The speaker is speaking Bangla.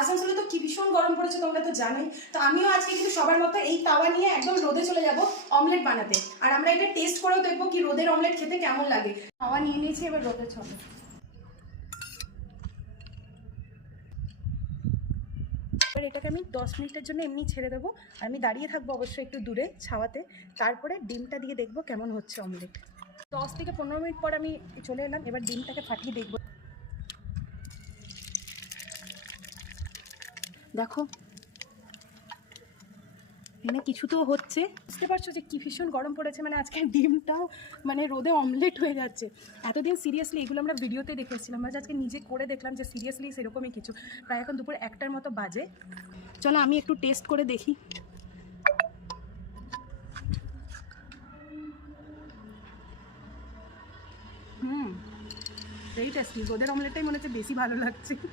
আসানসোলে তো কি ভীষণ গরম পড়েছে তোমরা তো জানোই। তো আমিও আজকে কিন্তু সবার মতো এই তাওয়া নিয়ে একদম রোদে চলে যাব অমলেট বানাতে। আর আমরা এটা টেস্ট করেও দেখবো কি রোদের অমলেট খেতে কেমন লাগে। তাওয়া নিয়ে নিয়েছি, এবার রোদে চলে। এবার এটাকে আমি 10 মিনিটের জন্য এমনি ছেড়ে দেবো। আমি দাঁড়িয়ে থাকবো অবশ্যই একটু দূরে ছাওয়াতে। তারপরে ডিমটা দিয়ে দেখবো কেমন হচ্ছে অমলেট। 10 থেকে 15 মিনিট পর আমি চলে এলাম। এবার ডিমটাকে ফাটিয়ে দেখবো। দেখো এখানে কিছু তো হচ্ছে, বুঝতে পারছো যে কি ভীষণ গরম পড়েছে। মানে আজকে ডিমটাও মানে রোদে অমলেট হয়ে যাচ্ছে। এতদিন সিরিয়াসলি এগুলো আমরা ভিডিওতে দেখেছিলাম, মানে আজকে নিজে করে দেখলাম যে সিরিয়াসলি সেরকমই কিছু। প্রায় এখন দুপুর 1টার মতো বাজে। চলো আমি একটু টেস্ট করে দেখি। Very tasty. রোদের অমলেটটাই মনে হচ্ছে বেশি ভালো লাগছে।